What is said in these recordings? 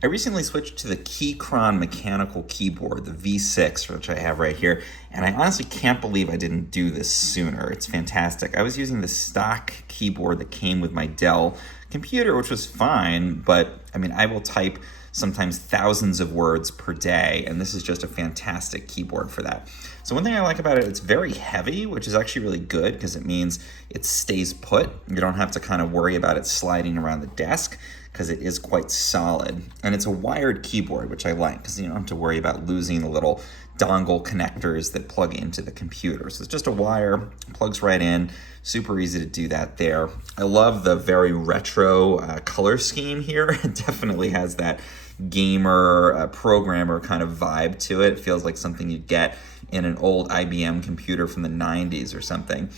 I recently switched to the Keychron mechanical keyboard, the V6, which I have right here, and I honestly can't believe I didn't do this sooner. It's fantastic. I was using the stock keyboard that came with my Dell computer, which was fine, but I mean, I will type sometimes thousands of words per day, and this is just a fantastic keyboard for that. So one thing I like about it, it's very heavy, which is actually really good because it means it stays put. You don't have to kind of worry about it sliding around the desk because it is quite solid. And it's a wired keyboard, which I like because you don't have to worry about losing the little dongle connectors that plug into the computer. So it's just a wire, plugs right in, super easy to do that there. I love the very retro color scheme here. It definitely has that gamer, programmer kind of vibe to it. It feels like something you'd get in an old IBM computer from the 90s or something.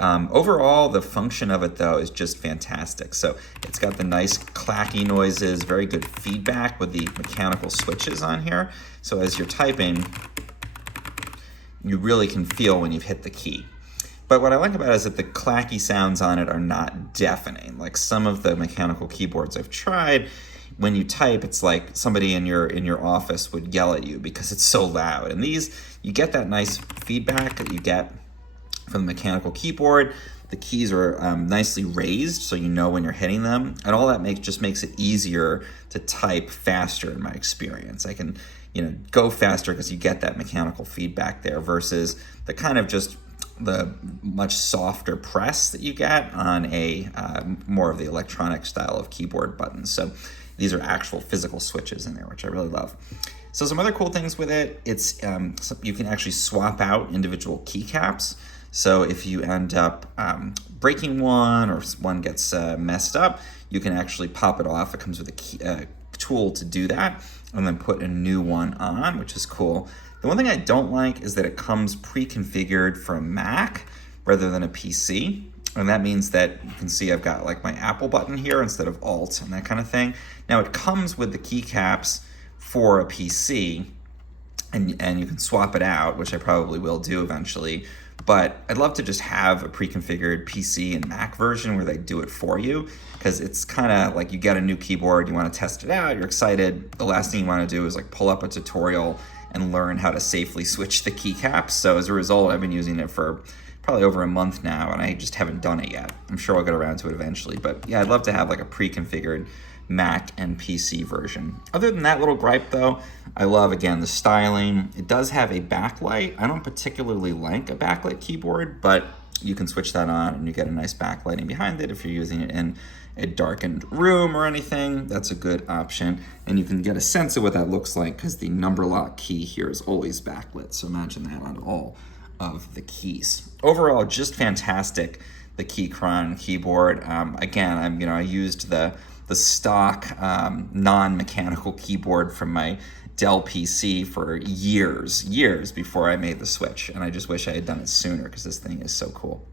Overall, the function of it, though, is just fantastic. So it's got the nice clacky noises, very good feedback with the mechanical switches on here. So as you're typing, you really can feel when you've hit the key. But what I like about it is that the clacky sounds on it are not deafening. Like some of the mechanical keyboards I've tried, when you type, it's like somebody in your office would yell at you because it's so loud. And these, you get that nice feedback that you get from the mechanical keyboard. The keys are nicely raised, so you know when you're hitting them, and all that just makes it easier to type faster. In my experience, I can go faster because you get that mechanical feedback there versus the kind of just the much softer press that you get on a more of the electronic style of keyboard buttons. So these are actual physical switches in there, which I really love. So some other cool things with it, it's you can actually swap out individual keycaps. So if you end up breaking one or one gets messed up, you can actually pop it off. It comes with a tool to do that and then put a new one on, which is cool. The one thing I don't like is that it comes pre-configured for a Mac rather than a PC. And that means that you can see I've got like my Apple button here instead of Alt and that kind of thing. Now it comes with the keycaps for a PC, and you can swap it out, which I probably will do eventually. But I'd love to just have a pre-configured PC and Mac version where they do it for you, because it's kind of like you get a new keyboard, you want to test it out, you're excited. The last thing you want to do is like pull up a tutorial and learn how to safely switch the keycaps. So as a result, I've been using it for probably over a month now, and I just haven't done it yet. I'm sure I'll get around to it eventually. But yeah, I'd love to have like a pre-configured Mac and PC version. Other than that little gripe though, I love, again, the styling. It does have a backlight. I don't particularly like a backlight keyboard, but you can switch that on and you get a nice backlighting behind it if you're using it in a darkened room or anything. That's a good option. And you can get a sense of what that looks like because the number lock key here is always backlit. So imagine that on all of the keys. Overall, just fantastic, the Keychron keyboard. Again, I used the stock non-mechanical keyboard from my Dell PC for years before I made the switch. And I just wish I had done it sooner because this thing is so cool.